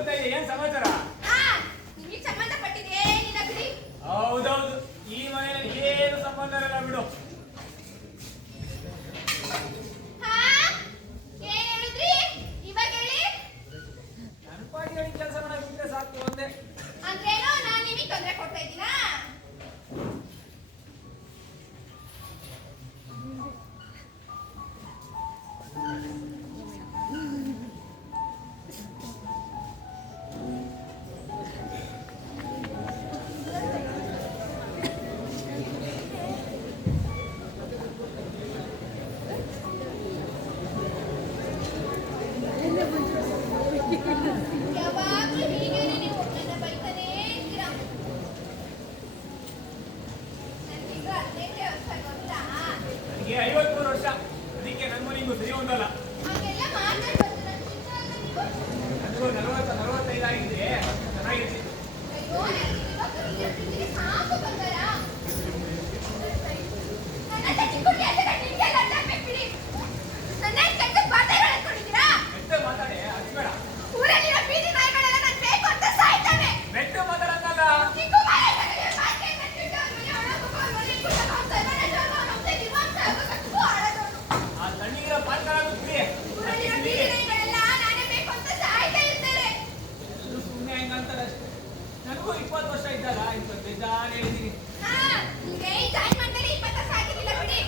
ಬದುಕ್ತಾ ಇದೆ. ಏನ್ ಸಮಾಚಾರ? ನಿಮಗೆ ಸಂಬಂಧಪಟ್ಟಿದೆ ಏನಿಲ್ಲ ಬಿಡಿ. ಹೌದೌದು, ಈ ಮನೆಯಲ್ಲಿ ಏನು ಸಂಬಂಧ ಇರಲ್ಲ ಬಿಡು. ಏನ್ ಹೇಳಿದ್ರಿ ಇವಾಗ ಹೇಳಿ? ನನ್ನ ಪಾಡಿಗೆ ಕೆಲಸ ಮಾಡಕ್ ಬಿಟ್ರೆ ಸಾಕು ಒಂದೇ. ಅಂದ್ರೇನೋ ನಾನು ನಿಮಗೆ ತೊಂದರೆ ಕೊಡ್ತಾ ಇದ್ದೀನಾ? ಯಾವಾಗಲೂ ಹೀಗೇನೆ ನೀವು ನನ್ನ ಬೈತಾನೇ ಇರ್ತೀರಾ. ನನಗೀಗ 15 ವರ್ಷ ಗೊತ್ತಾ? ನನಗೆ 53 ವರ್ಷ. ಅದಕ್ಕೆ ನನ್ನ ಮನೆಗೂ ಸರಿ ಹೊಂದಲ್ಲ. ಹಾಗೆಲ್ಲ ಮಾತಾಡ್ಬಾರ್ದು. ನನ್ನ ಚಿತ್ರ ನನಗೂ 40-45 ಆಗಿದೆ. ಚೆನ್ನಾಗಿರ್ತೀನಿ. ಅಯ್ಯೋ, ಇವತ್ತು ಪ್ರೀತಿಗೆ ಸಾಕು ಬಂಗಾರ. ನನ್ನ ಚಿಕ್ಕುಟ್ಟಿ ಅಂತ ನಿಮಗೆ ಲಂಡಾಗ್ಬೇಕು ಬಿಡಿ. ನನ್ನ ಕೆಟ್ಟ ಮಾತಾಡ್ಗಳು ಎತ್ಕೊಂಡಿದ್ದೀರಾ? ಮೆತ್ತೆ ಮಾತಾಡೆ, ಹಚ್ಬೇಡ. ಊರಲ್ಲಿರೋ ಬೀದಿ ನಾಯಿಗಳೆಲ್ಲ ನಾನು ಬೇಕು ಅಂತ ಸಾಯ್ತವೆ. ಮೆತ್ತೆ ಮಾತಾಡಂಗಲ್ಲ. ಚಿಕ್ಕು ಬಾಯಿಗಳಿಗೆ ಮಾತೇ ಕಟ್ಟಿಟ್ಟು ಅವ್ರ ಮನೆ ಒಳಗೆ ಹೋಗಿ ಮನೆ ಕುಟ್ಟ ಹೋಗ್ತಾರೆ. ಮನೆ ಜೋರು ನಮ್ದೆ ದಿವಾಂಸ ಆಗಬೇಕು ಆಡೋದು. ಆ ತಣ್ಣಗಿರೋ ಪಾತ್ಕಾರಗಳು ಕುಡಿ. ಊರಲ್ಲಿರೋ ಬೀದಿ ನಾಯಿಗಳೆಲ್ಲ ನಾನೇ ಬೇಕು ಅಂತ ಸಾಯ್ತಾ ಇರ್ತಾರೆ. ಎಲ್ಲರೂ ಸುಮ್ಮನೆ ಹೆಂಗಂತಾರೆ ಅಷ್ಟೇ. ನನಗೂ 20 ವರ್ಷ ಇದ್ದಾಗ 25 ನಾನು ಹೇಳಿದ್ದೀನಿ. ನಿಮಗೆ ಜಾಯಿನ್ ಮಾಡ್ತಾರೆ 20 ವರ್ಷ ಆಗಿಲ್ಲ ಬಿಡಿ.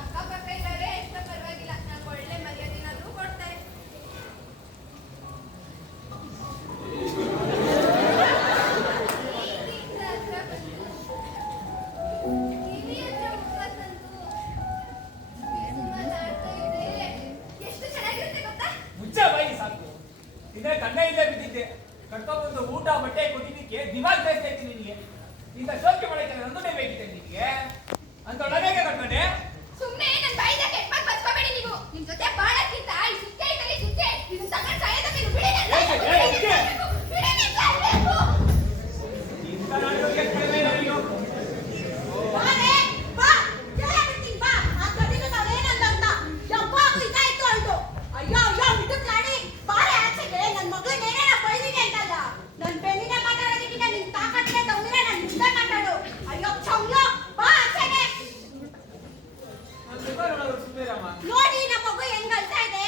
ಅಕ್ಕಪಕ್ಕ ಇದ್ದಾರೆ ಎಷ್ಟು ಪರವಾಗಿಲ್ಲ. ನಂಗೆ ಒಳ್ಳೆ ಮರ್ಯಾದೆನಾದ್ರೂ ಕೊಡ್ತಾರೆ. ಟಿವಿ ಹತ್ರ ಮುಖ ತಂದು ಮಾತಾಡ್ತಾ ಇದೆ. ಎಷ್ಟು ಚೆನ್ನಾಗಿರುತ್ತೆ ಗೊತ್ತಾ? ಮುಚ್ಚ ಬಾಯಿ ಸಾಕು. ಇದೇ ಕಣ್ಣ ಇಲ್ಲೇ ಬಿದ್ದಿದ್ದೆ. ಕರ್ಕೊಂಡ್ಬಂದು ಊಟ ಬಟ್ಟೆ ಕೊಟ್ಟಿದ್ದಕ್ಕೆ ದಿಮಾಗ್ ಬೇಸ್ತಾ ಇದ್ದೀನಿ ನಿನಗೆ. ಇಂಥ ಶೋಕಿ ಮಾಡಕ್ಕೆ ನಂದುನೇ ಬೇಕಿದೆ ನಿನಗೆ ಅಂತ ಒಳಗೆ ಕಟ್ಕೊಂಡೆ. ಸುಮ್ಮನೆ ನನ್ನ ಬಾಯಿದ ಕೆಟ್ಟ ಮಾತು ಬಚ್ಕೋಬೇಡಿ ನೀವು. ನಿಮ್ ಜೊತೆ ಬಾಳಕ್ಕಿಂತ ಈ ಸುತ್ತೆ ಇದ್ದಲ್ಲಿ ಸುತ್ತೆ ಇದನ್ನ ತಗೊಂಡು ಸಾಯೋದ ನೀವು ಬಿಡಿ. ಇಂಥ ನಾಟಕಕ್ಕೆ ಕಡಿಮೆ ಇಲ್ಲ ನೀನು. ನನ್ನ ಮುಖ ನೋಡೋದು ಸುಮ್ಮನೆ ರಾಮ. ನೋಡಿ ನಮ್ಮ ಮಗು ಹೆಂಗ್ ಅಳ್ತಾ ಇದೆ.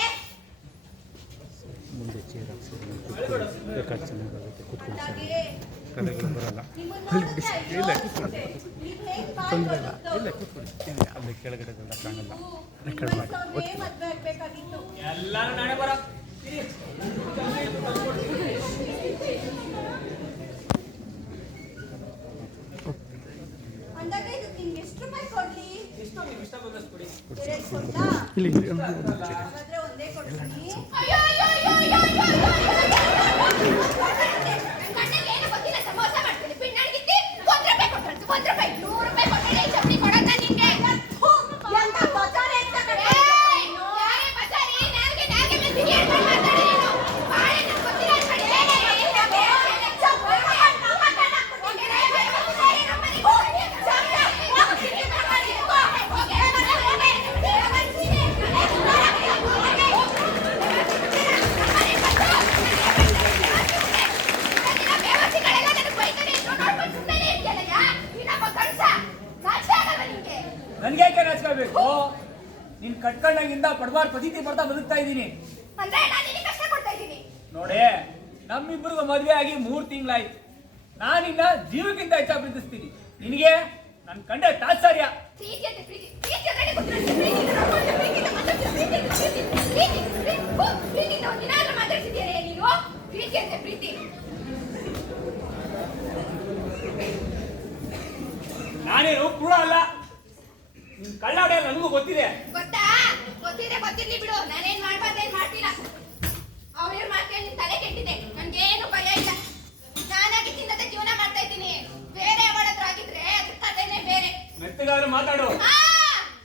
ಮುಂದೆ ಚೇರ್ ಅಳ್ಬೇಡ ಸುಮ್ಮನೆ. ಬೇಕಾದ್ರೆ ಚೆನ್ನಾಗಾಗುತ್ತೆ. ಕೂತ್ಕೊಳ್ಳಿ ಸರ್. ಹಾಗೆ ಕಡೆಗೆ ಬರಲ್ಲ. ನಿಮ್ಮನ್ನ ಅಲ್ಲಿ ನೋಡಿದ್ರೆ ಬಿಡಿ. ಇಲ್ಲ, ಅಯ್ಯೋ ಕೂತ್ಕೊಳ್ಳಿ. ಅನ್ಸುತ್ತೆ. ನೀವು ಹೇಗ್ ಬಾಯ್ ತೊಂದರೆ ಇಲ್ಲ. ಬರ್ತದೋ. ಇಲ್ಲ, ಕೂತ್ಕೊಳ್ಳಿ. ಇಲ್ಲ, ಅಲ್ಲಿ ಕೆಳಗಡೆದೆಲ್ಲ ಕಾಣಲ್ಲ. ರೆಕಾರ್ಡ್ ಮಾಡಿ. ನಿಮ್ಮಂಥವ್ರೇ ಮದ್ವೆ ಆಗ್ಬೇಕಾಗಿತ್ತು. ಎಲ್ಲಾನು ನಾಳೆ ಬರ. ಅಂದಾಗ ಇದು ನಿಮ್ಗೆ ಎಷ್ಟು ರೂಪಾಯಿ ಕೊಡ್ಲಿ? ಇಷ್ಟು ನೀವು ಇಷ್ಟ ಬಂದಷ್ಟು ಕೊಡಿ. 2 ಕೊಡ್ಲಾ? ಇಲ್ಲಿ ಹಾಗಾದ್ರೆ ಒಂದೇ ಕೊಡ್ತೀನಿ. ಅಯ್ಯೋ ಅಯ್ಯೋ ಅಯ್ಯೋ ಅಯ್ಯೋ ಅಯ್ಯೋ ನನ್ನ ಗಂಡನಿಗೆ ಏನು ಗೊತ್ತಿಲ್ಲ. ಸಮೋಸ ಮಾಡ್ತೀನಿ ಪಿಣ್ಣಾಗಿತ್ತಿ 1 ರೂಪಾಯಿ ಕೊಟ್ಟರು. 1 ರೂಪಾಯಿ 100 ರೂಪಾಯಿ ಕೊಟ್ಟರೆ ಚಟ್ನಿ ಕೊಡೋದ ನಿಂಗೆ? ಎಂತ ಬಜಾರೆ ಅಂತ ಕಡೆ. ಯಾರೇ ಬಜಾರಿ ನನಗೆ ಮೇಲೆ ಬಿರಿಯಾನಿ ಮಾತಾಡಿ ನೀನು. ಬಾಳೆ ನನಗೆ ಗೊತ್ತಿಲ್ಲ ಅಂತ ಕಡೆ. ನನ್ಗೆ ಯಾಕೆ ನಾಚ್ಕೋಬೇಕು? ನೀನ್ ಕಟ್ಕೊಂಡಂಗಿಂದ ಪಡ್ಬಾರ್ ಪದ್ಧತಿ ಬರ್ತಾ ಬದುಕ್ತಾ ಇದ್ದೀನಿ. ಅಂದ್ರೆ ನಾನು ನಿನಗೆ ಕಷ್ಟ ಕೊಡ್ತಾ ಇದ್ದೀನಿ. ನೋಡೇ, ನಮ್ಮಿಬ್ಬರಿಗೂ ಮದ್ವೆ ಆಗಿ 3 ತಿಂಗಳಾಯ್ತು. ನಾನಿನ್ನ ಜೀವಕ್ಕಿಂತ ಹೆಚ್ಚಾಗಿ ಪ್ರೀತಿಸ್ತೀನಿ. ನಿನಗೆ ನನ್ ಕಂಡೆ ತಾತ್ಸಾರ್ಯ. ಪ್ರೀತಿ ಅಂದ್ರೆ ಪ್ರೀತಿ. ಪ್ರೀತಿ ಅಂದ್ರೆ ಗೊತ್ತಿಲ್ಲ. ಪ್ರೀತಿ ಅಂದ್ರೆ ಅಪ್ಪ ಪ್ರೀತಿ ಅಂದ್ರೆ ಮತ್ತೊಬ್ಬ ಪ್ರೀತಿ ಅಂದ್ರೆ ಪ್ರೀತಿ ಅಂತ ಒಂದಿನಾದ್ರೂ ಮಾತಾಡ್ಸಿದ್ದೀಯಾ ನೀನು? ಪ್ರೀತಿ ಅಂದ್ರೆ ಪ್ರೀತಿ. ನಾನೇನು ಕೂಡ ಅಲ್ಲ. ನಿನ್ ಕಳ್ಳಾಡೆ ನನಗೂ ಗೊತ್ತಿದೆ. ಗೊತ್ತಾ? ಗೊತ್ತಿರ್ಲಿ ಬಿಡು. ನಾನೇನ್ ಮಾಡ್ಬಾರ್ದೇನ್ ಮಾಡ್ತಿಲ್ಲ. ಅವ್ರ ಮಾತು ಕೇಳಿ ನಿನ್ ತಲೆ ಕೆಟ್ಟಿದೆ. ನನ್ಗೇನು ಭಯ ಇಲ್ಲ. ನಾನಾಗಿ ತಿನ್ನದೆ ಜೀವನ ಮಾಡ್ತಾ ಇದ್ದೀನಿ. ಬೇರೆ ಅವಳ ಹತ್ರ ಆಗಿದ್ರೆ ಅದ್ರ ಕಥೆನೇ ಬೇರೆ. ಮೆತ್ತಗಾದ್ರೂ ಮಾತಾಡು.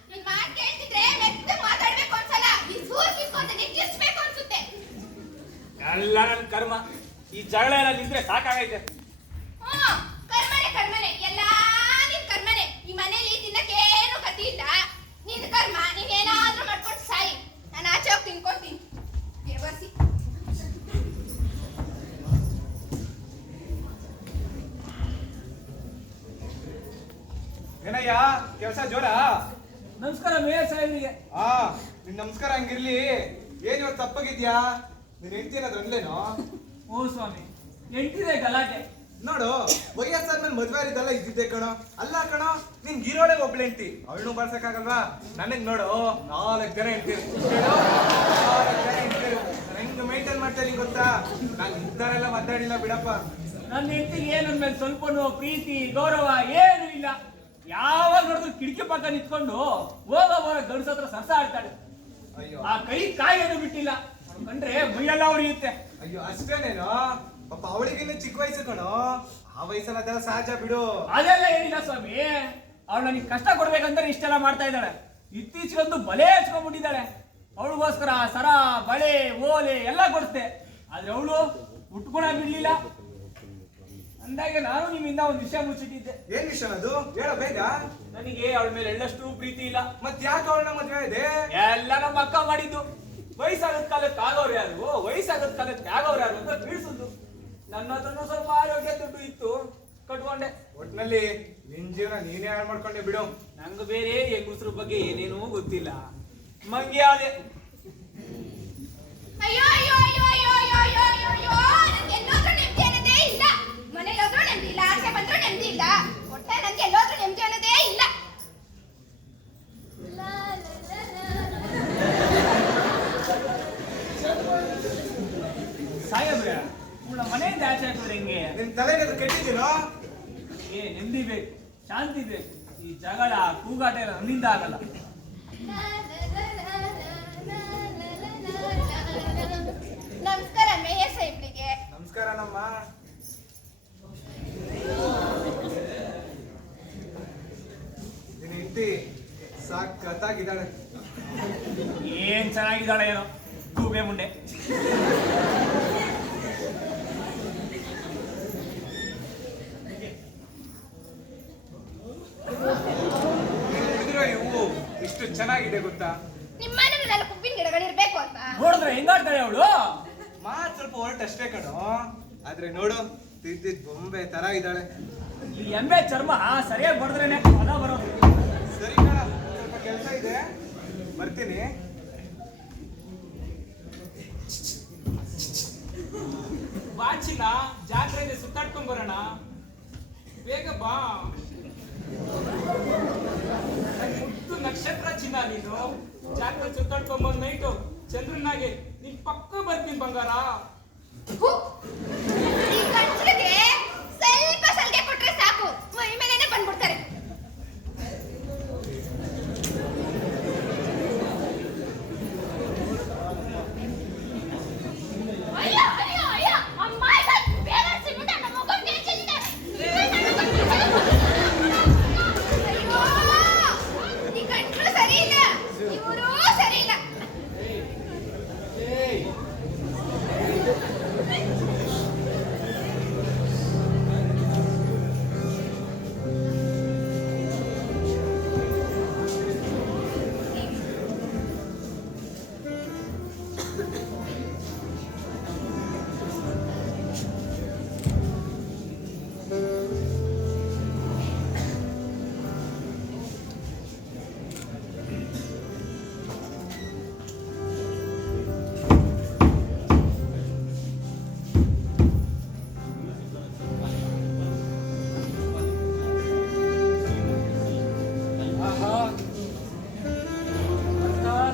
ನಿನ್ ಮಾತು ಕೇಳ್ತಿದ್ರೆ ಮೆತ್ತ ಮಾತಾಡ್ಬೇಕು ಅನ್ಸಲ್ಲ. ಈ ಸೂರ್ ಕಿಸ್ಕೊಂತ ನಿಂತಿಸ್ಬೇಕು ಅನ್ಸುತ್ತೆ. ಎಲ್ಲ ನನ್ ಕರ್ಮ. ಈ ಜಗಳ ಎಲ್ಲ ನಿಂತ್ರೆ ಸಾಕಾಗೈತೆ. ಕರ್ಮನೆ ಎಲ್ಲಾ ನಿನ್ ಕರ್ಮನೆ. ಈ ಮನೇಲಿ ತಿನ್ನಕ್ಕೇನು ಗತಿ ಇಲ್ಲ. ನಿನ್ ಕರ್ಮ. ನೀನೇನಾದ್ರೂ ಮಾಡ್ಕೊಂಡು ಸಾಯಿ. ನಾನು ಆಚೆ ಹೋಗಿ ತಿನ್ಕೊಂತೀನಿ. ದೇವರ್ಸಿ. ಹೇಗಿದ್ಯಾ? ಕೆಲಸ ಜೋರ? ನಮಸ್ಕಾರ ಮೇಯರ್ ಸಾಹೇಬ್ರಿಗೆ. ನಿನ್ ನಮಸ್ಕಾರ ಹಂಗಿರ್ಲಿ. ಏನ್ ಇವತ್ತು ತಪ್ಪಾಗಿದ್ಯಾ? ನೀನ್ ಹೆಂಡತಿ ಏನಾದ್ರು ಅನ್ಲೇನೋ? ಓ ಸ್ವಾಮಿ, ಎಂಟಿದೆ ಗಲಾಟೆ. ನೋಡು, ವಯಸ್ಸಾದ್ಮೇಲೆ ಮದ್ವೆ ಆಗಿದ್ದಲ್ಲ ಇದ್ದಿದ್ದೆ ಕಣೋ. ಅಲ್ಲ ಕಣೋ, ನಿನ್ ಗೀರೋಳೆ ಒಬ್ಳು ಹೆಂಡತಿ, ಅವಳನ್ನು ಬಾಳ್ಸಕ್ಕಾಗಲ್ವಾ? ನನಗ್ ನೋಡು 4 ಜನ ಹೆಂಡ್ತೀರು. ಹೆಂಗ್ ಮೇಂಟೈನ್ ಮಾಡ್ತೀನಿ ಗೊತ್ತಾ? ನಾನು ಇಂಥವರೆಲ್ಲ ಮಾತಾಡಿಲ್ಲ ಬಿಡಪ್ಪ. ನನ್ನ ಹೆಂಡತಿಗೆ ಏನ್ ನನ್ ಮೇಲೆ ಸ್ವಲ್ಪನೂ ಪ್ರೀತಿ ಗೌರವ ಏನು ಇಲ್ಲ. ಯಾವಾಗ ನೋಡಿದ್ರು ಕಿಟಕಿ ಪಕ್ಕ ನಿಂತ್ಕೊಂಡು ಹೋಗೋ ಗಂಡಸ ಹತ್ರ ಸರ್ಸ ಆಡ್ತಾಳೆ. ಅಯ್ಯೋ ಆ ಕೈ ಕಾಯಿಯನ್ನು ಬಿಟ್ಟಿಲ್ಲ. ಕಂಡ್ರೆ ಮೈಯೆಲ್ಲ ಉರಿಯುತ್ತೆ. ಅಯ್ಯೋ ಅಷ್ಟೇನೇನೋ? ಪಾಪ ಅವಳಿಗಿನ್ನು ಚಿಕ್ಕ ವಯಸ್ಸು ಕಣೋ. ಆ ವಯಸ್ಸಲ್ಲಿ ಅದೆಲ್ಲ ಸಹಜ ಬಿಡು. ಅದೆಲ್ಲ ಏನಿಲ್ಲ ಸ್ವಾಮಿ. ಅವಳು ನನಗೆ ಕಷ್ಟ ಕೊಡ್ಬೇಕಂದ್ರೆ ಇಷ್ಟೆಲ್ಲ ಮಾಡ್ತಾ ಇದ್ದಾಳೆ. ಇತ್ತೀಚೆಗೊಂದು ಬಲೆ ಹಚ್ಕೊಂಡ್ಬಿಟ್ಟಿದ್ದಾಳೆ. ಅವಳಿಗೋಸ್ಕರ ಸರ ಬಳೆ ಓಲೆ ಎಲ್ಲ ಕೊಡ್ತೆ. ಆದ್ರೆ ಅವಳು ಉಟ್ಕೊಳ ಬಿಡ್ಲಿಲ್ಲ. ಅಂದಾಗೆ ನಾನು ನಿಮ್ಮಿಂದ ಒಂದು ವಿಷಯ ಮುಚ್ಚಿಟ್ಟಿದ್ದೆ. ಏನ್ ವಿಷಯ ಅದು? ಹೇಳ ಬೇಗ. ನನಗೆ ಅವಳ ಮೇಲೆ ಎಳ್ಳಷ್ಟು ಪ್ರೀತಿ ಇಲ್ಲ. ಮತ್ ಯಾಕೆ ಅವಳನ್ನ ಮದ್ವೆ ಇದೆ? ಎಲ್ಲ ನಮ್ಮ ಅಕ್ಕ ಮಾಡಿದ್ದು. ವಯಸ್ಸಾಗದ ಕಾಲಕ್ಕೆ ಆಗೋರು ಯಾರು, ವಯಸ್ಸಾಗದ ಕಾಲಕ್ಕೆ ಆಗೋರು ಯಾರು ಅಂತ ತಿಳಿಸುದು. ನನ್ನ ಹತ್ರನೂ ಸ್ವಲ್ಪ ಆರೋಗ್ಯ ದುಡ್ಡು ಇತ್ತು, ಕಟ್ಕೊಂಡೆ. ಒಟ್ನಲ್ಲಿ ನಿನ್ ಜೀವನ ನೀನೇ ಹಾಳು ಮಾಡ್ಕೊಂಡೆ ಬಿಡು. ನಂಗೆ ಬೇರೆ ಹೆಂಗಸ್ರ ಬಗ್ಗೆ ಏನೇನೂ ಗೊತ್ತಿಲ್ಲ. ಮಂಗೆ ಆದೆ. ಅಯ್ಯೋ ಅಯ್ಯೋ ಅಯ್ಯೋ ಅಯ್ಯೋ ಅಯ್ಯೋ ಅಯ್ಯೋ ಅಯ್ಯೋ ಅಯ್ಯೋ, ನನ್ಗೆ ಎಲ್ಲೋದ್ರೂ ನೆಮ್ಮದಿ ಅನ್ನೋದೇ ಇಲ್ಲ. ಮನೇಲಿ ಹೋದ್ರೂ ನೆಮ್ಮದಿ ಇಲ್ಲ, ಆಚೆ ಬಂದ್ರೂ ನೆಮ್ಮದಿ ಇಲ್ಲ. ಒಟ್ಟೆ ನನ್ಗೆ ಎಲ್ಲೋದ್ರೂ ನೆಮ್ಮದಿ ಅನ್ನೋದೇ ಇಲ್ಲ. ಸಾಯಬ್ರೆ, ಇವಳ ಮನೆಯಿಂದ ಆಚೆ ಹಾಕಿದ್ರೆ ಹೆಂಗೆ? ನಿನ್ ತಲೆಗೆ ಅದು ಕೆಟ್ಟಿದ್ದೀನೋ? ನೆಮ್ಮದಿ ಬೇಕು, ಶಾಂತಿ ಬೇಕು. ಈ ಜಗಳ ಕೂಗಾಟ ಎಲ್ಲ ನನ್ನಿಂದ ಆಗಲ್ಲ. ನಮಸ್ಕಾರ ಮೇಯರ್ ಸಾಹೇಬ್ರಿಗೆ. ನಮಸ್ಕಾರ ನಮ್ಮ. ನಿನ್ ಹೆಂಡತಿ ಸಾಕತ್ತಾಗಿದ್ದಾಳೆ. ಏನ್ ಚೆನ್ನಾಗಿದ್ದಾಳೆ ಏನೋ, ಗೂಬೆ ಮುಂಡೆ. ಹುಡುಗಿರೋ ಇವು ಇಷ್ಟು ಚೆನ್ನಾಗಿದೆ ಗೊತ್ತಾ? ನಿಮ್ಮ ಮನೇಲಿ ನನ್ನ ಕುಬ್ಬಿನ ಗಿಡಗಳಿರ್ಬೇಕು ಅಂತ. ನೋಡಿದ್ರೆ ಹೆಂಗಾಡ್ತಾಳೆ ಅವಳು. ಮಾತ್ ಸ್ವಲ್ಪ ಹೊರಟಷ್ಟೇ ಕಣೋ. ಆದ್ರೆ ನೋಡು, ತಿದ್ದಿದ್ ಬೊಂಬೆ ತರ ಇದ್ದಾಳೆ. ಈ ಎಮ್ಮೆ ಚರ್ಮ ಸರಿಯಾಗಿ ಬಡದ್ರೇನೆ ಪದ ಬರೋದು. ಸರಿ ಕಣ, ಸ್ವಲ್ಪ ಕೆಲಸ ಇದೆ, ಬರ್ತೀನಿ. ಬಾಚಿನ ಜಾತ್ರೆಗೆ ಸುತ್ತಾಡ್ಕೊಂಡ್ ಬರೋಣ, ಬೇಗ ಬಾ. ಮುದ್ದು ನಕ್ಷತ್ರ ಚಿನ್ನ ನೀನು. ಜಾತ್ರೆ ಸುತ್ತಾಡ್ಕೊಂಡ್ ಬಂದ್ ನೈಟು ಚಂದ್ರನಾಗೆ ನೀನ್ ಪಕ್ಕ ಬರ್ತೀನಿ ಬಂಗಾರ. ಈ ಗಂಟಲಿಗೆ ಸ್ವಲ್ಪ ಸಲಿಗೆ ಕೊಟ್ರೆ ಸಾಕು, ಮೈ ಮೇಲೆನೆ ಬಂದ್ಬಿಡ್ತಾರೆ. ಅಯ್ಯೋ ಅಯ್ಯೋ ಅಯ್ಯೋ, ಅಮ್ಮ ಬೇಡ ಸಿಗುತ್ತ ನಮ್ಮ ಮಗನಿಗೆ ಚೆಲ್ಲಿದೆ. ಅಯ್ಯೋ, ಈ ಗಂಟಲು ಸರಿ ಇಲ್ಲ, ಇವರು ಸರಿ ಇಲ್ಲ.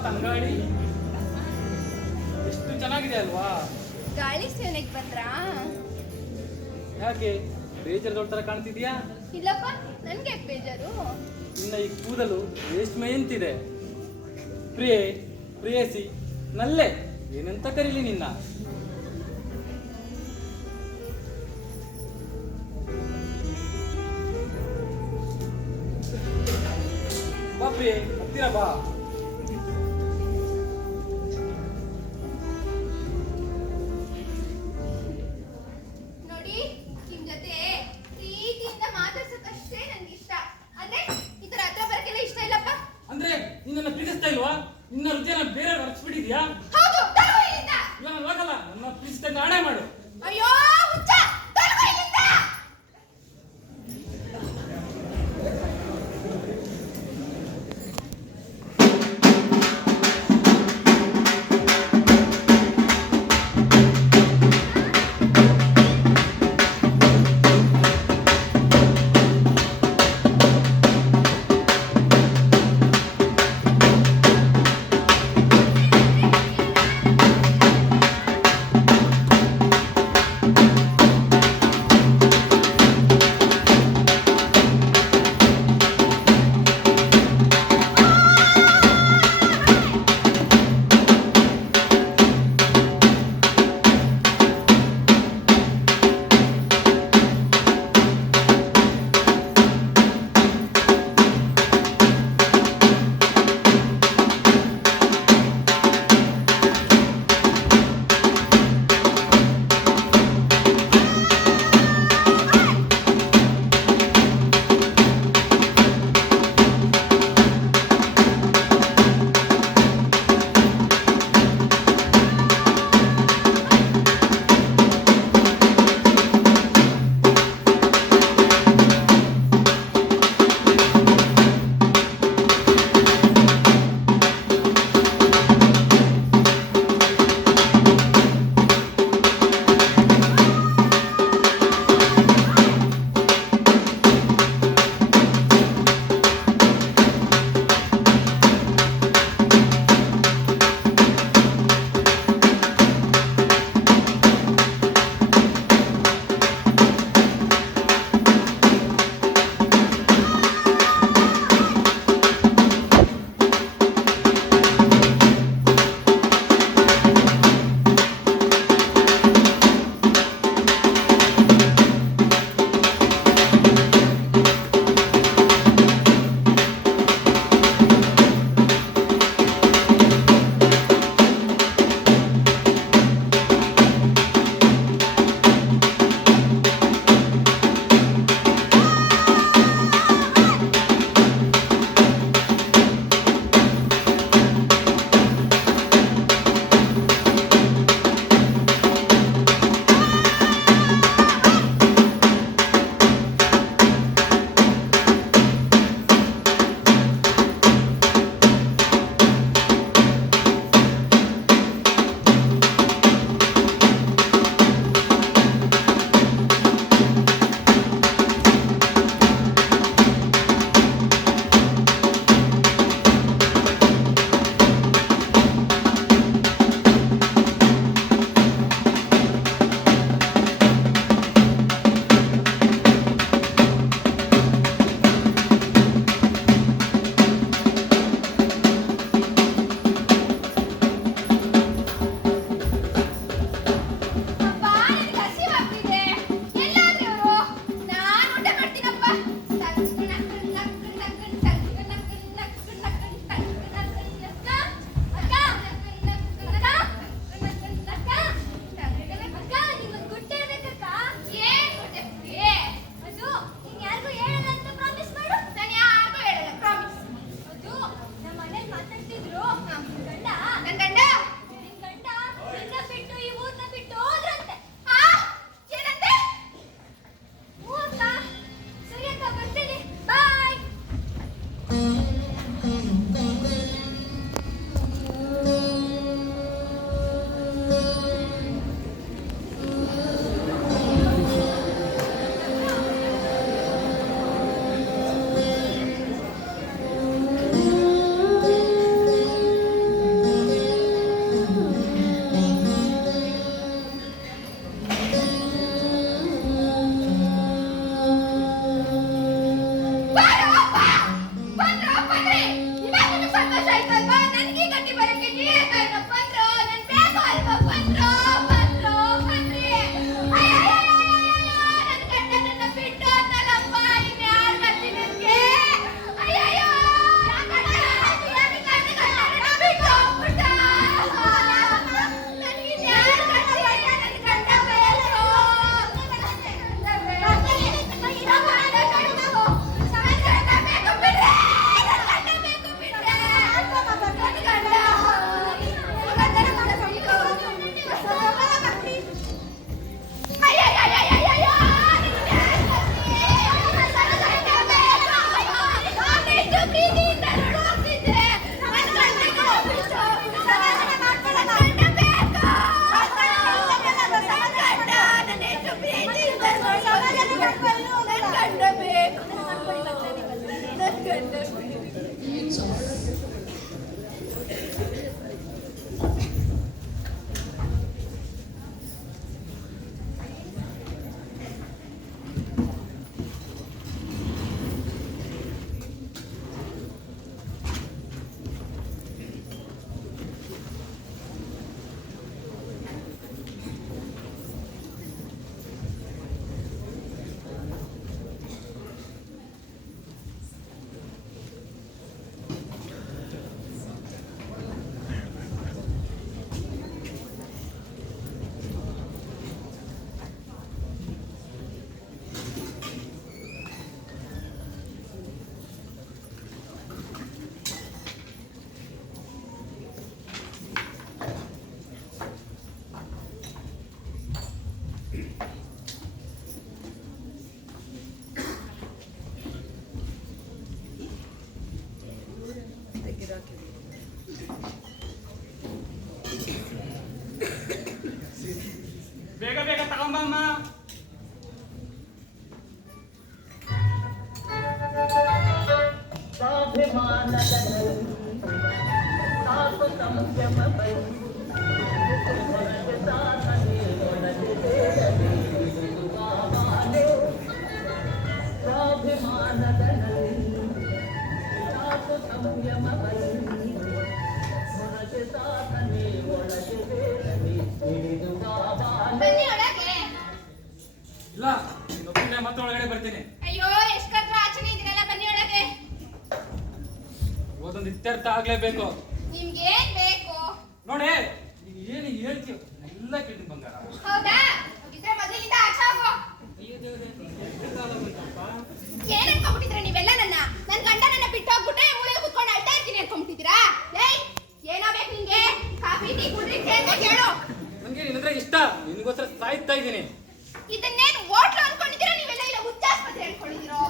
ತಂಗಾಳಿ ಎಷ್ಟು ಚೆನ್ನಾಗಿದೆ ಅಲ್ವಾ? ಗಾಳಿ ಸೇವನೆಗೆ ಬಂದ್ರಾ? ಯಾಕೆ ಬೇಜಾರು ದೊಡ್ಡ ತರ ಕಾಣ್ತಿದ್ಯಾ? ಇಲ್ಲಪ್ಪ, ನನ್ಗೆ ಬೇಜಾರು. ಇನ್ನ ಈ ಕೂದಲು ರೇಷ್ಮೆ ಎಂತಿದೆ. ಪ್ರಿಯೆ, ಪ್ರಿಯಸಿ, ನಲ್ಲೆ ಏನಂತ ಕರೀಲಿ ನಿನ್ನ? ಬಾ ಪ್ರಿಯೆ, ಹತ್ತಿರ ಬಾ. ನೋಡಿ, ನಿಮ್ ಜೊತೆ ಪ್ರೀತಿಯಿಂದ ಮಾತಾಡ್ಸೋಕಷ್ಟೇ ನನ್ಗೆ ಇಷ್ಟ. ಅಂದ್ರೆ ಈ ತರ ಹತ್ರ ಬರಕ್ಕೆಲ್ಲ ಇಷ್ಟ ಇಲ್ಲಪ್ಪ. ಅಂದ್ರೆ ನಿನ್ನನ್ನು ಪ್ರೀತಿಸ್ತಾ ಇಲ್ವಾ? ನಿನ್ನ ಹೃದಯನ ಬೇರೆ ಅರ್ಚಿಬಿಟ್ಟಿದ್ಯಾ? ಹೌದು, ತೊಲಗು ಇಲ್ಲಿಂದ. ನಾನು ಹೋಗಲ್ಲ. ನನ್ನ ಪ್ರೀತಿಸಿದಂಗೆ ಆಣೆ ಮಾಡು. ಅಯ್ಯೋ ಹುಚ್ಚ, ತೊಲಗು ಇಲ್ಲಿಂದ. ತಗೊಂಬಮ್ಮ. ಬನ್ನಿ ಒಳಗೆ. ಇಲ್ಲ ಇನ್ನೊಬ್ಬನೇ ಮತ್ತೆ ಒಳಗಡೆ ಬರ್ತೀನಿ. ಅಯ್ಯೋ ಎಷ್ಟಾದ್ರೂ ಆಚೆನೆ ಇದ್ದೀರಲ್ಲ, ಬನ್ನಿ ಒಳಗೆ. ಓದೊಂದು ಇತ್ಯರ್ಥ ಆಗ್ಲೇಬೇಕು. ನಿಮ್ಗೆ ಏನ್ ಬೇಕು? ನೋಡಿ ನೀನ್ ಏನು ಹೇಳ್ತೀಯ ಎಲ್ಲ ಕೇಳ್ತೀನಿ ಬಂಗಾರ. ಹೌದಾ? ಹಾಗಿದ್ರೆ ಮೊದಲಿಂದ ಆಚೆ ಹೋಗು. ಏನ್ ಅನ್ಕೊಂಡ್ಬಿಟ್ಟಿದ್ರ ನೀವೆಲ್ಲ? ನನ್ ಗಂಡ ನನ್ನ ಬಿಟ್ಟು ಹೋಗ್ಬಿಟ್ಟೆ ಮೂಲೆಗೆ ಕುತ್ಕೊಂಡು ಅಳ್ತಾ ಇರ್ತೀನಿ ಅನ್ಕೊಂಡ್ಬಿಟ್ಟಿದ್ರಾ? ಏಯ್ ಏನೋ ಬೇಕು ನಿಂಗೆ? ಕಾಫಿ ಟೀ ಕುಡ್ರಿ ಕೇಳು. ನಂಗೆ ನಿನ್ನಂದ್ರೆ ಇಷ್ಟ, ನಿನ್ಗೋಸ್ಕರ ಸಾಯ್ತಾ ಇದ್ದೀನಿ. ಇದನ್ನೇನು ಹೋಟ್ಲು ಅನ್ಕೊಂಡಿದ್ದೀರಾ ನೀವೆಲ್ಲ? ಇಲ್ಲ ಹುಚ್ಚಾಸ್ಪತ್ರೆ ಅನ್ಕೊಂಡಿದ್ದೀರೋ?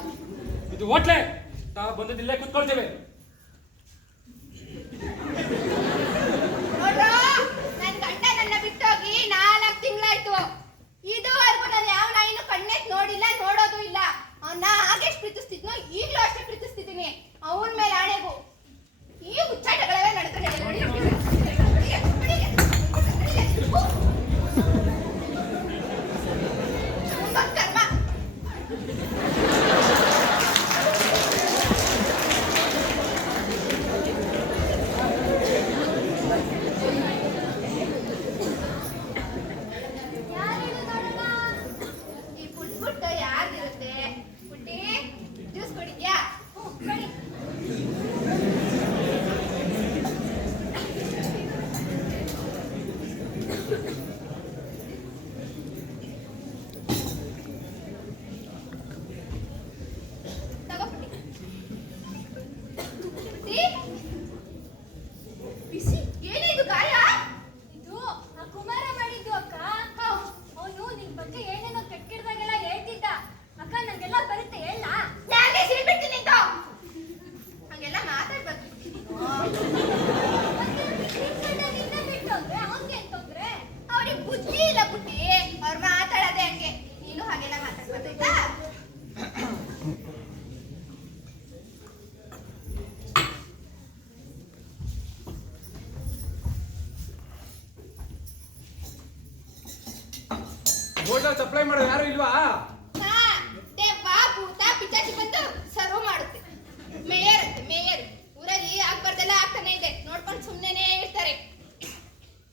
ಇದು ಹೋಟ್ಲೆ, ತಾವು ಬಂದದಿಲ್ಲೇ ಕುತ್ಕೊಳ್ತೇವೆ. ನೋಡ್ರೋ, ನನ್ ಗಂಡ ನನ್ನ ಬಿಟ್ಟೋಗಿ 4 ತಿಂಗಳಾಯ್ತು. ಇದುವರೆಗೂ ನಾನು ಯಾವ ನಾಯಿನೂ ಕಣ್ಣೆತ್ ನೋಡಿಲ್ಲ, ನೋಡೋದು ಇಲ್ಲ. ಅವನ್ನ ಹಾಗೆಷ್ಟು ಪ್ರೀತಿಸ್ತಿದ್ನೋ ಈಗಲೂ ಅಷ್ಟೇ ಪ್ರೀತಿಸ್ತಿದ್ದೀನಿ. ಅವನ ಮೇಲೆ ಆಣೆಗೂ ಈ ಹುಚ್ಚಾಟಗಳೇ ನಡೀತಾರೆ. ಕರ್ಮ. ಈ ಪುಟ್ ಯಾರ್ದಿರುತ್ತೆ? ಪುಟ್ಟಿ ಜ್ಯೂಸ್ ಕುಡಿದ್ಯಾ? ಕೊಡಿ. ತಗೋ ಪುಟ್ಟಿ. ಪುಟ್ಟಿ, ಬಿಸಿ ಏನೇ ಇದು ಗಾಯ? ಇದು ಆ ಕುಮಾರ ಮಾಡಿದ್ದು ಅಕ್ಕ. ಅವನು ನಿನ್ ಬಗ್ಗೆ ಏನೇನೋ ಕೆಟ್ಟಿಡ್ದಾಗೆಲ್ಲ ಹೇಳ್ತಿದ್ದ. ಅಕ್ಕ ನಂಗೆಲ್ಲ ಬರುತ್ತೆ ಹೇಳ. ಯಾಕೆ ಸಿಡಿಬಿಡ್ತೀನಿ ನಿಂತು? ಹಂಗೆಲ್ಲ ಮಾತಾಡ್ಬಾರ್ದು. ಬಿಟ್ಟು ಅಂದ್ರೆ ಅವನ್ಗೆ ತೊಂದ್ರೆ. ಅವ್ರಿಗೆ ಬುದ್ಧಿ ಇಲ್ಲ ಪುಟ್ಟಿ, ಅವ್ರು ಮಾತಾಡೋದೇ ಹಂಗೆ. ನೀನು ಹಾಗೆಲ್ಲ ಮಾತಾಡ್ಬಾರ್ದಾಯ್ತಾ? ಹೋಟೆಲ್ ಸಪ್ಲೈ ಮಾಡೋ ಯಾರು ಇಲ್ವಾ? ಹಾ, ದೆವ್ವ ಭೂತ ಪಿಚಾಚಿ ಬಂದು ಸರ್ವ್ ಮಾಡುತ್ತೆ. ಮೇಯರ್ ಅಂತೆ ಮೇಯರ್. ಊರಲ್ಲಿ ಆಗ್ಬಾರ್ದೆಲ್ಲ ಆಗ್ತಾನೆ ಇದೆ, ನೋಡ್ಕೊಂಡು ಸುಮ್ಮನೆ ಇರ್ತಾರೆ.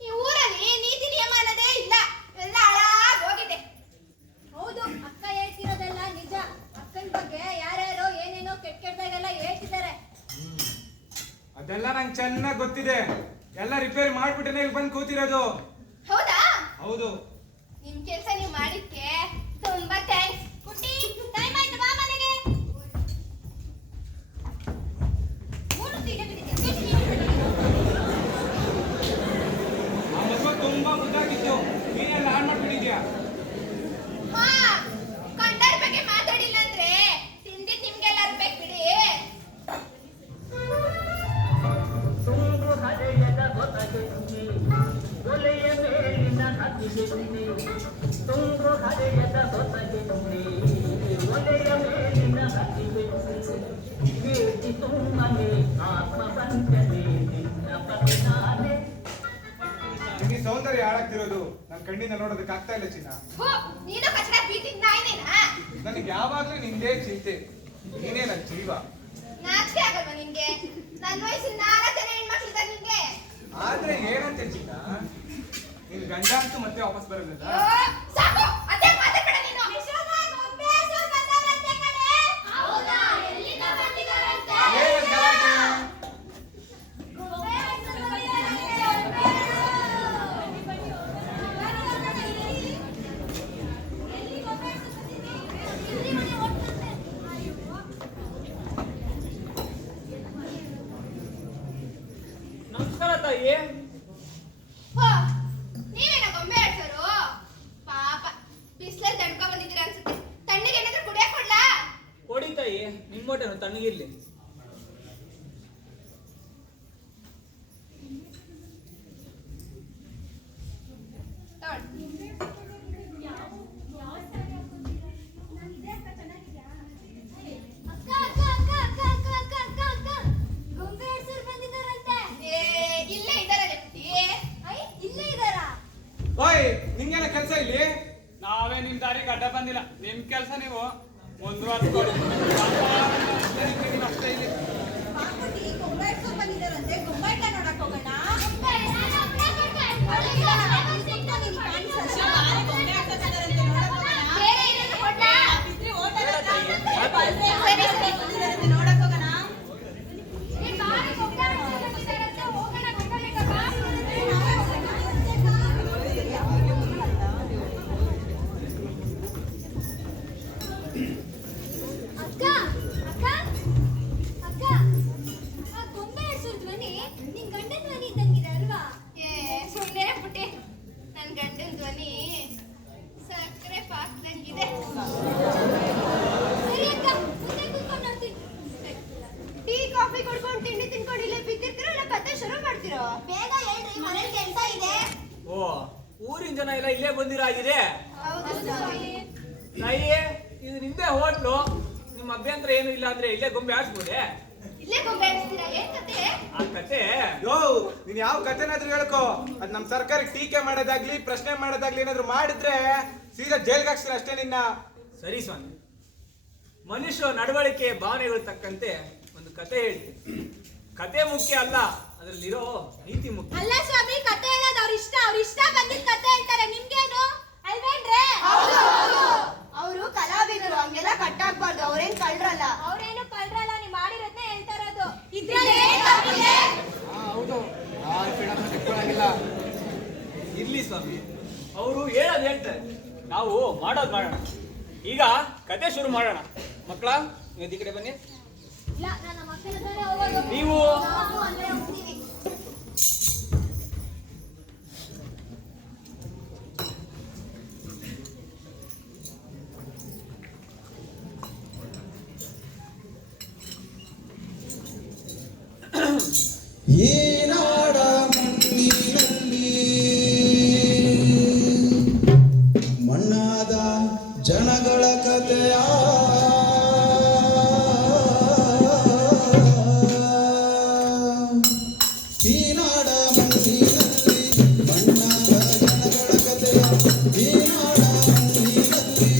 ಈ ಊರಲ್ಲಿ ನೀತಿ ನಿಯಮ ಅನ್ನೋದೇ ಇಲ್ಲ, ಎಲ್ಲ ಹಾಳಾಗಿ ಹೋಗಿದೆ. ಹೌದು, ಅಕ್ಕ ಹೇಳ್ತಿರೋದೆಲ್ಲ ನಿಜ. ಅಕ್ಕನ ಬಗ್ಗೆ ಯಾರ್ಯಾರೋ ಏನೇನೋ ಕೆಟ್ಟದಾಗೆಲ್ಲ ಹೇಳ್ತಿದ್ದಾರೆ. ಅದೆಲ್ಲ ನಂಗೆ ಚೆನ್ನಾಗಿ ಗೊತ್ತಿದೆ. ಎಲ್ಲ ರಿಪೇರಿ ಮಾಡ್ಬಿಟ್ಟೇನೆ ಇಲ್ಲಿ ಬಂದು ಕೂತಿರೋದು. ಹೌದಾ? ಹೌದು. ನಿಮ್ ಕೆಲಸ ನೀವು ಮಾಡಿದ್ಕೆ ತುಂಬಾ ಥ್ಯಾಂಕ್ಸ್. ಪುಟ್ಟಿ, ಟೈಮ್ ಆಯ್ತು, ಬಾ ಮನೆಗೆ. ಮೂರು ಸೀಟೆ ಬಿದ್ದಿದೆ. ಆ ಮಗು ತುಂಬಾ ಮುದ್ದಾಗಿತ್ತು, ನೀನೆಲ್ಲ ಹಾಳು ಮಾಡ್ಬಿಟ್ಟಿದ್ಯಾ. ಹಾ, ಕಂಡರ್ ಬಗ್ಗೆ ಮಾತಾಡಿಲ್ಲ ಅಂದ್ರೆ ತಿಂದಿದ್ ನಿಮ್ಗೆಲ್ಲಾರು ಬೇಕು ಬಿಡಿ. ನಿಮಗೆ ಸೌಂದರ್ಯ ಹಾಳಾಗ್ತಿರೋದು ನನ್ನ ಕಣ್ಣಿಂದ ನೋಡೋದಕ್ಕೆ ಆಗ್ತಾ ಇಲ್ಲ ಚಿನ್ನ. ಹೋ, ನೀನು ಕಚಡ ಬೀದಿದ್ ನಾಯಿನೇನಾ? ನನಗೆ ಯಾವಾಗ್ಲೂ ನಿಂದೇ ಚಿಂತೆ. ನೀನೇ ನನ್ನ ಜೀವ. ನಾಚಿಕೆ ಆಗಲ್ವಾ ನಿಮ್ಗೆ? ನನ್ನ ವಯಸ್ಸಿನ 4 ಜನ ಹೆಣ್ಮಕ್ಳಿದ್ದಾರೆ ನಿಮ್ಗೆ. ಆದ್ರೆ ಏನಂತ ಚಿನ್ನ, ನಿನ್ ಗಂಡ ಅಂತೂ ಮತ್ತೆ ವಾಪಸ್ ಬರೋದಿಲ್ಲ. ಅಯ್ಯೋ, ಸಾಕು, ಅದೇ ಮಾತಾಡ್ಬೇಡ ನೀನು. ಬೇಸೂರ್ ಬಂದವ್ರಂತೆ ಕಣೆ. ಹೌದಾ? ಎಲ್ಲಿಂದ ಬಂದಿದ್ದಾರಂತೆ? ಏನ್ ಗಲಾಟೆ? ನಮಸ್ಕಾರ ತಾಯಿ. ಹೋ, ನೀವೇನ ಗೊಂಬೆ ಆಡ್ಸೋರು? ಪಾಪ, ಬಿಸ್ಲಲ್ಲಿ ತಡ್ಕೊ ಬಂದಿದ್ದೀರಾ ಅನ್ಸುತ್ತೆ. ತಣ್ಣಗೆ ಏನಾದ್ರೂ ಕುಡಿಯಕ್ ಕೊಡ್ಲಾ? ಕೊಡಿ ತಾಯಿ, ನಿಮ್ಮ ಹೊಟ್ಟೆನು ತಣ್ಣಗಿರ್ಲಿ. ತಗೊಳ್ಳಿ. ಓಯ್ ನಿಂಗೇನ ಕೆಲಸ ಇಲ್ಲಿ? ನಾವೇ ನಿಮ್ ದಾರಿಗೆ ಅಡ್ಡ ಬಂದಿಲ್ಲ. ನಿಮ್ ಕೆಲಸ ನೀವು ಮುಂದುವರ್ಸ್ಕೊಳ್ಳಿ. ಅಷ್ಟೇ ಇಲ್ಲಿ. ಪಾಪುಟಿ ಗೊಂಬೆ ಇಟ್ಕೊಂಡ್ ಬಂದಿದ್ದಾರಂತೆ, ಗೊಂಬೆ ಆಟ ನೋಡಕ್ ಹೋಗೋಣ. ಬೇರೆ ಏನಾದ್ರು ಕೊಡ್ಲಾ? ನೋಡಕ್ ಹೋಗೋಣ. ಏ ಬಾರಿ ಗೊಂಬೆ ಆಡ್ಸ್ಕೊಂಡ್ ಬಂದಿದಾರಂತೆ, ಹೋಗೋಣ ಗೊಂಬೆಲಿಗಪ್ಪ. ಅಕ್ಕ ಅಕ್ಕ ಅಕ್ಕ ಆ ಗೊಂಬೆ ಆಡ್ಸೋರ್ ಧ್ವನಿ ನಿನ್ ಗಂಡನ ಧ್ವನಿ ಇದ್ದಂಗಿದೆ ಅಲ್ವಾ? ಏ ಸುಮ್ಮನೆ ಪುಟ್ಟಿ, ನನ್ ಗಂಡನ ಧ್ವನಿ ಸಕ್ಕರೆ ಪಾಕ್ದಂಗಿದೆ. ಸರಿ ಅಕ್ಕ, ಮುಂದೆ ಕೂತ್ಕೊಂಡು ನೋಡ್ತೀನಿ. ಟೀ ಕಾಫಿ ಕುಡ್ಕೊಂಡು ತಿಂಡಿ ತಿನ್ಕೊಂಡು ಇಲ್ಲೇ ಬಿದ್ದಿರ್ತೀರೋ ಇಲ್ಲ ಕತೆ ಶುರು ಮಾಡ್ತಿರೋ? ಬೇಗ ಹೇಳ್ರಿ, ಮನೇಲಿ ಕೆಲ್ಸ ಇದೆ. ಓ ಊರಿನ ಜನ ಎಲ್ಲ ಇಲ್ಲೇ ಬಂದಿರಾಗಿದೆ. ಹೌದು ಸ್ವಾಮಿ. ತಾಯಿ ಇದು ನಿಮ್ದೇ ಹೋಟ್ಲು, ನಿಮ್ಮ ಅಭ್ಯಂತರ ಏನು ಇಲ್ಲ ಅಂದ್ರೆ ಇಲ್ಲೇ ಗೊಂಬೆ ಆಡ್ಸ್ಬೋದೆ? ಇಲ್ಲೇ ಗೊಂಬೆ ಆಡಿಸ್ತೀರಾ? ಏನ್ ಕತೆ? ಆ ಕತೆ ಯೋ ನೀನ್ ಯಾವ ಕಥೆನಾದ್ರೂ ಹೇಳ್ಕೋ. ಅದ್ ನಮ್ ಸರ್ಕಾರಕ್ಕೆ ಟೀಕೆ ಮಾಡೋದಾಗ್ಲಿ ಪ್ರಶ್ನೆ ಮಾಡೋದಾಗ್ಲಿ ಏನಾದ್ರು ಮಾಡಿದ್ರೆ ಸೀದಾ ಜೈಲ್ಗೆ ಹಾಕ್ಸ್ತೀರ ಅಷ್ಟೇ ನಿನ್ನ. ಸರಿ ಸ್ವಾಮಿ, ಮನುಷ್ಯ ನಡವಳಿಕೆ ಭಾವನೆಗಳು ತಕ್ಕಂತೆ ಒಂದು ಕತೆ ಹೇಳ್ತೀನಿ. ಕತೆ ಮುಖ್ಯ ಅಲ್ಲ, ಅದ್ರಲ್ಲಿರೋ ನೀತಿ ಮುಖ್ಯ. ಅಲ್ಲ ಸ್ವಾಮಿ, ಕತೆ ಹೇಳೋದು ಅವ್ರ ಇಷ್ಟ ಬಂದಿದ್ ಕತೆ ಹೇಳ್ತಾರೆ, ನಿಮ್ಗೇನು ಅಲ್ವೇನ್ರೆ? ಅವರು ಕಲಾವಿದರು, ಹಂಗೆಲ್ಲ ಕಟ್ಟಾಕ್ಬಾರ್ದು, ಅವ್ರೇನ್ ಕಳ್ರಲ್ಲ. ಅವ್ರೇನು ಕಳ್ರಲ್ಲ, ನೀವ್ ಮಾಡಿರೋದ್ನೇ ಹೇಳ್ತಾ ಇರೋದು. ಇದ್ರಲ್ಲಿ ಏನ್ ತಪ್ಪಿದೆ? ಹೌದು, ಯಾರು ಫ್ರೀಡಮ್ ಸಿಕ್ಕೊಳ್ಳಂಗಿಲ್ಲ. ಇರ್ಲಿ ಸ್ವಾಮಿ, ಅವರು ಹೇಳೋದು ಹೇಳ್ತಾರೆ, ನಾವು ಮಾಡೋದು ಮಾಡೋಣ. ಈಗ ಕತೆ ಶುರು ಮಾಡೋಣ. ಮಕ್ಕಳ ನೀವು ಈ ಕಡೆ ಬನ್ನಿ. ಇಲ್ಲ, ನನ್ನ ಮಕ್ಕಳ ಹತ್ರನೇ ಹೋಗೋದು. ನೀವು ನಾವು ಅಲ್ಲೇ ಹೋಗ್ತೀವಿ. ಈ ನಾಡ ಮಣ್ಣಿನಲ್ಲಿ ಮಣ್ಣಾದ ಜನಗಳ ಕಥೆಯ ಈ ನಾಡ ಮಣ್ಣಿನಲ್ಲಿ ಮಣ್ಣಾದ ಜನಗಳ ಕಥೆಯ ಈ ನಾಡ ಮಣ್ಣಿನಲ್ಲಿ